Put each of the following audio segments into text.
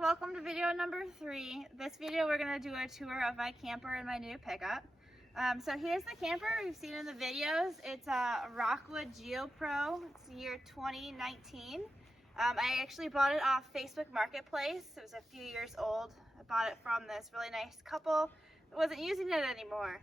welcome to video number 3. This video we're going to do a tour of my camper and my new pickup. So here's the camper we've seen in the videos. It's a Rockwood GeoPro. It's year 2019. I actually bought it off Facebook Marketplace. It was a few years old. I bought it from this really nice couple that wasn't using it anymore.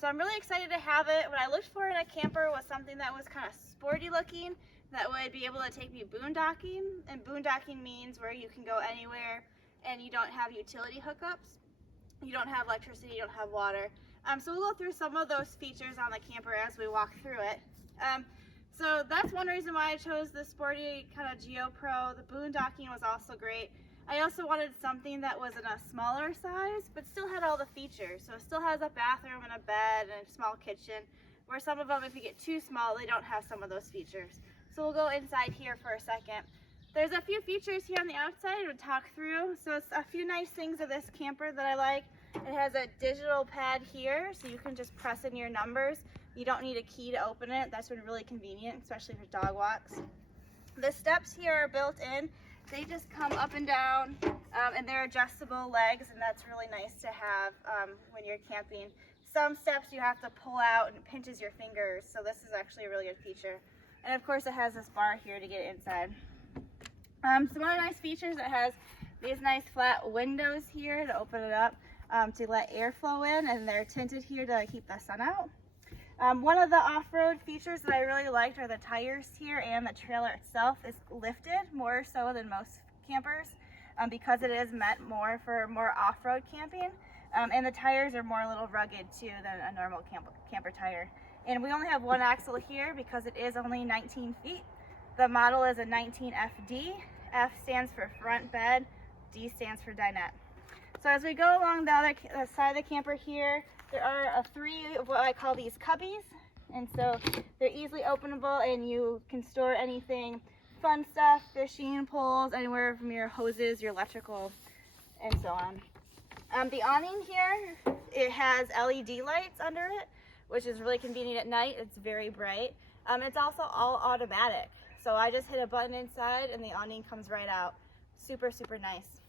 So I'm really excited to have it. What I looked for in a camper was something that was kind of sporty looking, that would be able to take me boondocking. And boondocking means where you can go anywhere and you don't have utility hookups. You don't have electricity, you don't have water. So we'll go through some of those features on the camper as we walk through it. So that's one reason why I chose the sporty kind of GeoPro. The boondocking was also great. I also wanted something that was in a smaller size, but still had all the features. So it still has a bathroom and a bed and a small kitchen, where some of them, if you get too small, they don't have some of those features. So we'll go inside here for a second. There's a few features here on the outside we'll talk through. So it's a few nice things of this camper that I like. It has a digital pad here, so you can just press in your numbers. You don't need a key to open it. That's been really convenient, especially for dog walks. The steps here are built in. They just come up and down, and they're adjustable legs, and that's really nice to have when you're camping. Some steps you have to pull out and it pinches your fingers, so this is actually a really good feature. And of course it has this bar here to get inside. Some other nice features, it has these nice flat windows here to open it up to let air flow in, and they're tinted here to keep the sun out. One of the off-road features that I really liked are the tires here, and the trailer itself is lifted more so than most campers because it is meant more for more off-road camping. And the tires are more a little rugged too than a normal camper tire. And we only have one axle here because it is only 19 feet. The model is a 19FD. F stands for front bed, D stands for dinette. So as we go along the other side of the camper here, there are 3 of what I call these cubbies. And so they're easily openable, and you can store anything, fun stuff, fishing poles, anywhere from your hoses, your electrical, and so on. The awning here, it has LED lights under it, which is really convenient at night. It's very bright. It's also all automatic. So I just hit a button inside and the awning comes right out. Super, super nice.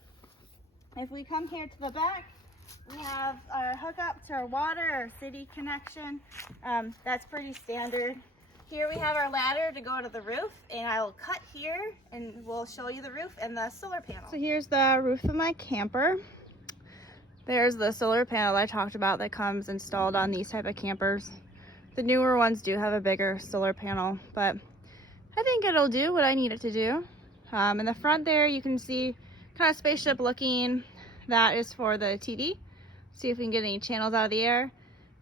If we come here to the back, we have our hookup to our water, our city connection. That's pretty standard. Here we have our ladder to go to the roof, and I will cut here and we'll show you the roof and the solar panel. So here's the roof of my camper. There's the solar panel I talked about that comes installed on these type of campers. The newer ones do have a bigger solar panel, but I think it'll do what I need it to do. In the front there, you can see kind of spaceship looking. That is for the TV. See if we can get any channels out of the air.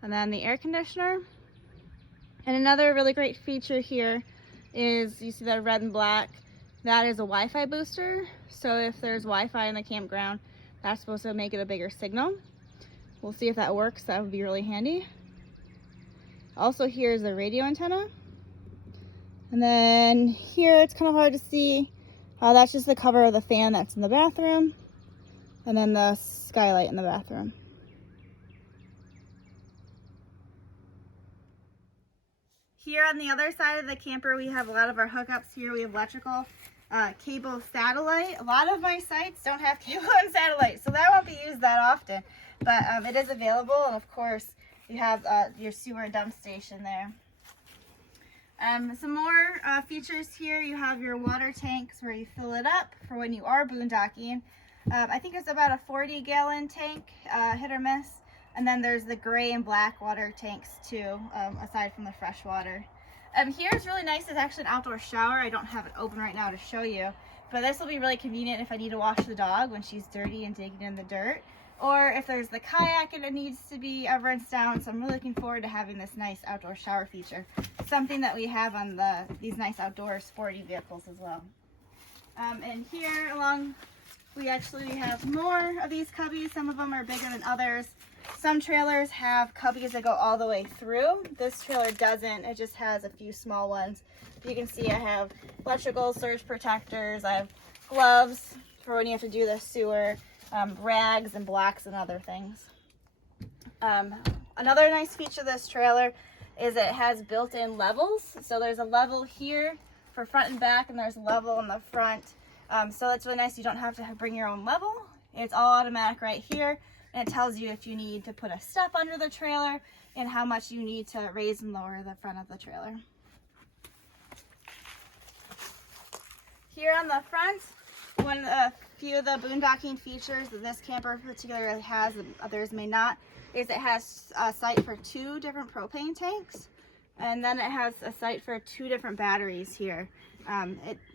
And then the air conditioner. And another really great feature here is, you see that red and black, that is a Wi-Fi booster. So if there's Wi-Fi in the campground, that's supposed to make it a bigger signal. We'll see if that works. That would be really handy. Also, here's the radio antenna. And then here, it's kind of hard to see. That's just the cover of the fan that's in the bathroom. And then the skylight in the bathroom. Here on the other side of the camper, we have a lot of our hookups here. We have electrical, cable, satellite. A lot of my sites don't have cable and satellite, so that won't be used that often. But it is available, and of course, you have your sewer dump station there. Some more features here. You have your water tanks where you fill it up for when you are boondocking. I think it's about a 40-gallon tank, hit or miss. And then there's the gray and black water tanks too, aside from the fresh water. Here it's really nice. It's actually an outdoor shower. I don't have it open right now to show you, but this will be really convenient if I need to wash the dog when she's dirty and digging in the dirt, or if there's the kayak and it needs to be rinsed down. So I'm really looking forward to having this nice outdoor shower feature. Something that we have on these nice outdoor sporty vehicles as well. And here along, we actually have more of these cubbies. Some of them are bigger than others. Some trailers have cubbies that go all the way through. This trailer doesn't. It just has a few small ones. You can see I have electrical surge protectors. I have gloves for when you have to do the sewer, rags and blocks and other things. Another nice feature of this trailer is it has built-in levels. So there's a level here for front and back, and there's a level in the front So it's really nice. You don't have to bring your own level. It's all automatic right here. And it tells you if you need to put a step under the trailer and how much you need to raise and lower the front of the trailer. Here on the front, a few of the boondocking features that this camper particularly has, and others may not, is it has a site for 2 different propane tanks, and then it has a site for 2 different batteries here.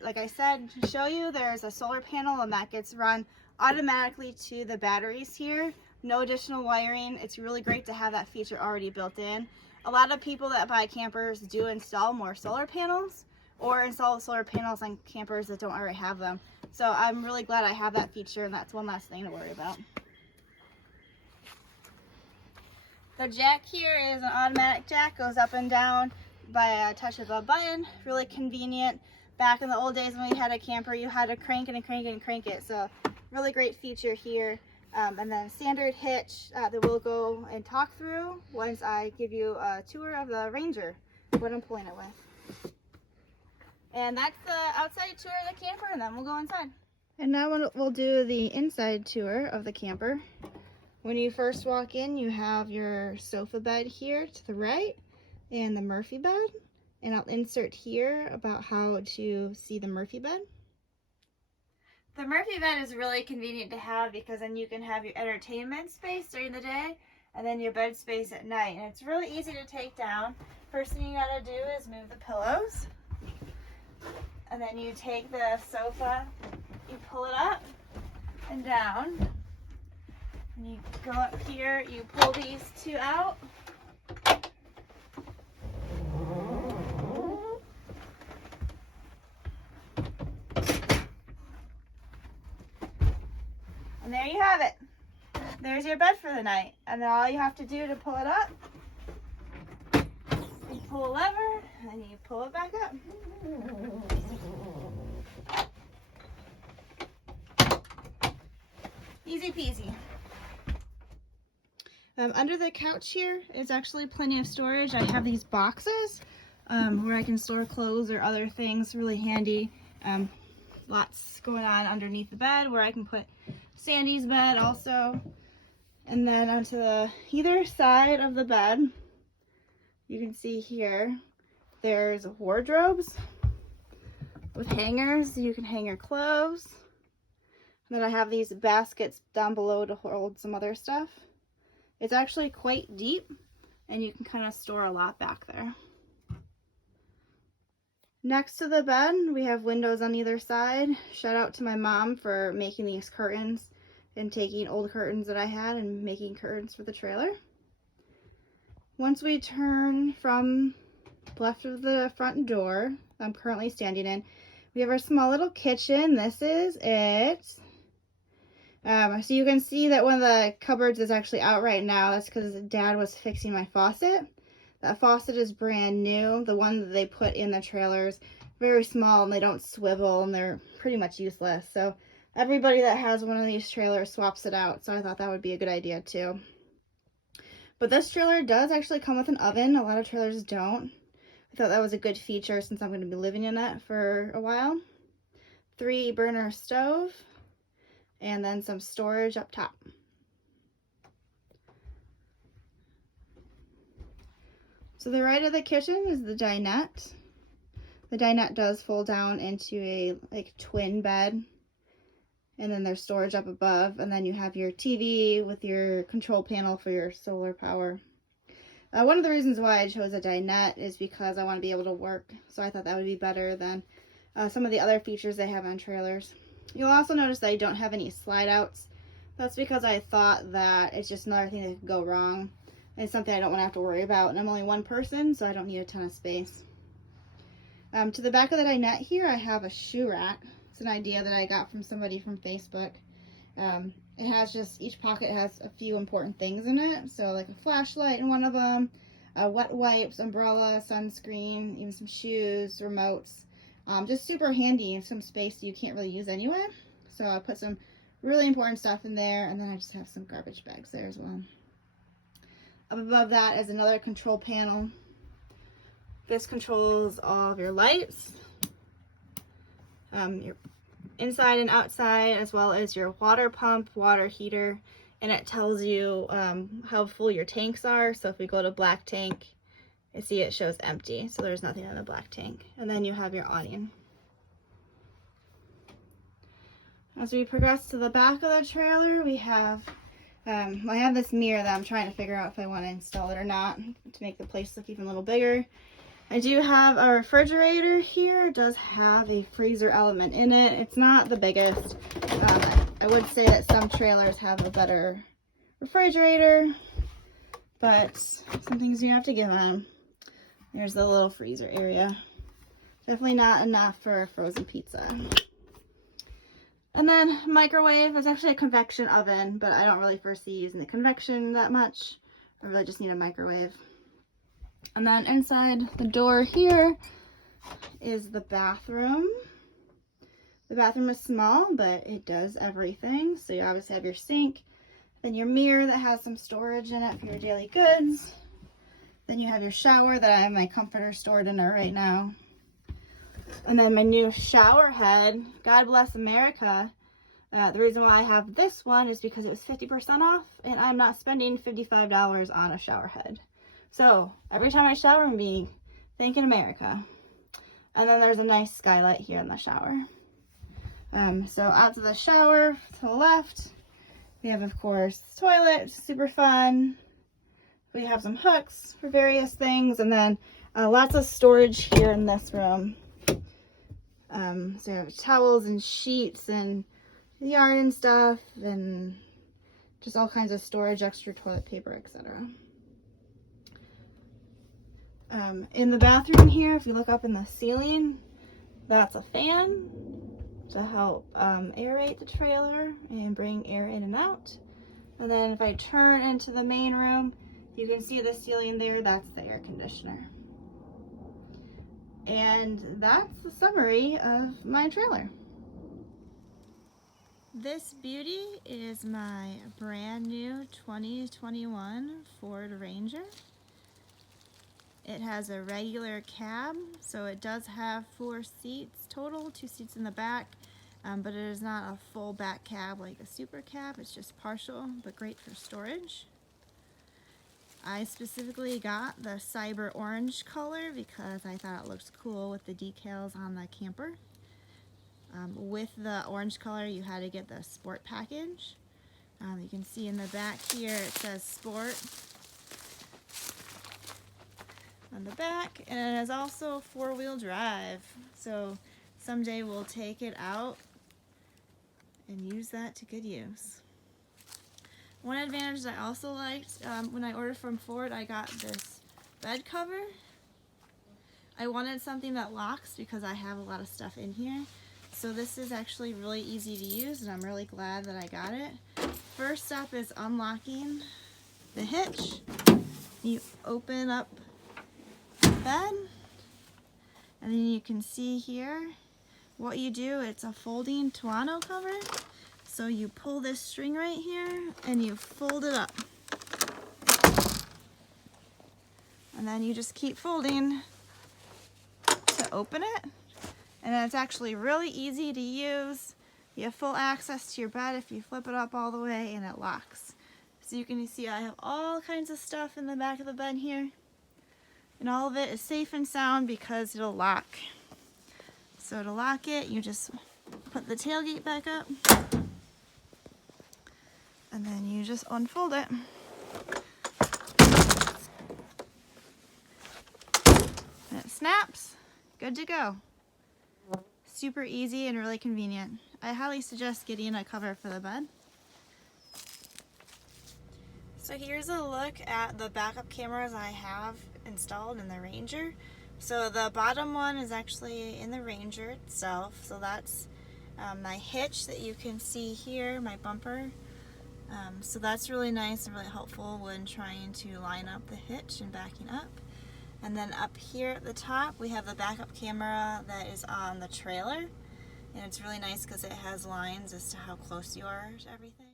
Like I said, to show you, there's a solar panel and that gets run automatically to the batteries here. No additional wiring. It's really great to have that feature already built in. A lot of people that buy campers do install more solar panels or install solar panels on campers that don't already have them. So I'm really glad I have that feature, and that's one less thing to worry about. The jack here is an automatic jack, goes up and down by a touch of a button. Really convenient. Back in the old days when we had a camper, you had to crank it and crank it and crank it. So really great feature here. And then standard hitch that we'll go and talk through once I give you a tour of the Ranger, what I'm pulling it with. And that's the outside tour of the camper, and then we'll go inside. And now we'll do the inside tour of the camper. When you first walk in, you have your sofa bed here to the right and the Murphy bed. And I'll insert here about how to see the Murphy bed. The Murphy bed is really convenient to have because then you can have your entertainment space during the day and then your bed space at night. And it's really easy to take down. First thing you gotta do is move the pillows. And then you take the sofa, you pull it up and down. And you go up here, you pull these 2 out. And there you have it. There's your bed for the night. And then all you have to do to pull it up, you pull a lever and you pull it back up. Easy peasy. Under the couch here is actually plenty of storage. I have these boxes where I can store clothes or other things, really handy. Lots going on underneath the bed where I can put Sandy's bed also. And then onto the either side of the bed, you can see here, there's wardrobes with hangers. You can hang your clothes. And then I have these baskets down below to hold some other stuff. It's actually quite deep, and you can kind of store a lot back there. Next to the bed, we have windows on either side. Shout out to my mom for making these curtains and taking old curtains that I had and making curtains for the trailer. Once we turn from left of the front door I'm currently standing in, we have our small little kitchen. This is it. So you can see that one of the cupboards is actually out right now. That's because Dad was fixing my faucet. That faucet is brand new. The one that they put in the trailers, very small, and they don't swivel, and they're pretty much useless. So everybody that has one of these trailers swaps it out. So I thought that would be a good idea too. But this trailer does actually come with an oven. A lot of trailers don't. I thought that was a good feature since I'm going to be living in it for a while. 3-burner stove. And then some storage up top. So the right of the kitchen is the dinette. The dinette does fold down into a twin bed. And then there's storage up above. And then you have your TV with your control panel for your solar power. One of the reasons why I chose a dinette is because I want to be able to work. So I thought that would be better than some of the other features they have on trailers. You'll also notice that I don't have any slide outs. That's because I thought that it's just another thing that could go wrong. It's something I don't want to have to worry about. And I'm only one person, so I don't need a ton of space. To the back of the dinette here, I have a shoe rack. It's an idea that I got from somebody from Facebook. It has just, each pocket has a few important things in it. So like a flashlight in one of them, wet wipes, umbrella, sunscreen, even some shoes, remotes. Just super handy in some space you can't really use anyway. So I put some really important stuff in there, and then I just have some garbage bags there as well. Up above that is another control panel. This controls all of your lights, your inside and outside, as well as your water pump, water heater, and it tells you how full your tanks are. So if we go to black tank, you see it shows empty, so there's nothing in the black tank. And then you have your awning. As we progress to the back of the trailer, we have, I have this mirror that I'm trying to figure out if I want to install it or not to make the place look even a little bigger. I do have a refrigerator here. It does have a freezer element in it. It's not the biggest. I would say that some trailers have a better refrigerator, but some things you have to give them. There's the little freezer area. Definitely not enough for a frozen pizza. And then microwave is actually a convection oven, but I don't really foresee using the convection that much. I really just need a microwave. And then inside the door here is the bathroom. The bathroom is small, but it does everything. So you obviously have your sink, then your mirror that has some storage in it for your daily goods. Then you have your shower that I have my comforter stored in there right now. And then my new shower head, God bless America. The reason why I have this one is because it was 50% off and I'm not spending $55 on a shower head. So every time I shower, I'm being thanking America. And then there's a nice skylight here in the shower. So out to the shower to the left, we have, of course, the toilet, super fun. We have some hooks for various things, and then lots of storage here in this room. So you have towels and sheets and yarn and stuff, and just all kinds of storage, extra toilet paper, etc. In the bathroom here, if you look up in the ceiling, that's a fan to help aerate the trailer and bring air in and out. And then if I turn into the main room, you can see the ceiling there, that's the air conditioner. And that's the summary of my trailer. This beauty is my brand new 2021 Ford Ranger. It has a regular cab, so it does have 4 seats total, 2 seats in the back, but it is not a full back cab like a super cab. It's just partial, but great for storage. I specifically got the Cyber Orange color because I thought it looked cool with the decals on the camper. With the orange color, you had to get the Sport package. You can see in the back here it says Sport on the back, and it is also 4-wheel drive. So someday we'll take it out and use that to good use. One advantage that I also liked, when I ordered from Ford, I got this bed cover. I wanted something that locks because I have a lot of stuff in here. So this is actually really easy to use, and I'm really glad that I got it. First step is unlocking the hitch. You open up the bed, and then you can see here what you do. It's a folding tonneau cover. So you pull this string right here and you fold it up. And then you just keep folding to open it. And it's actually really easy to use. You have full access to your bed if you flip it up all the way, and it locks. So you can see I have all kinds of stuff in the back of the bed here. And all of it is safe and sound because it'll lock. So to lock it, you just put the tailgate back up. And then you just unfold it. And it snaps. Good to go. Super easy and really convenient. I highly suggest getting a cover for the bed. So here's a look at the backup cameras I have installed in the Ranger. So the bottom one is actually in the Ranger itself. So that's my hitch that you can see here, my bumper. So that's really nice and really helpful when trying to line up the hitch and backing up. And then up here at the top we have the backup camera that is on the trailer, and it's really nice because it has lines as to how close you are to everything.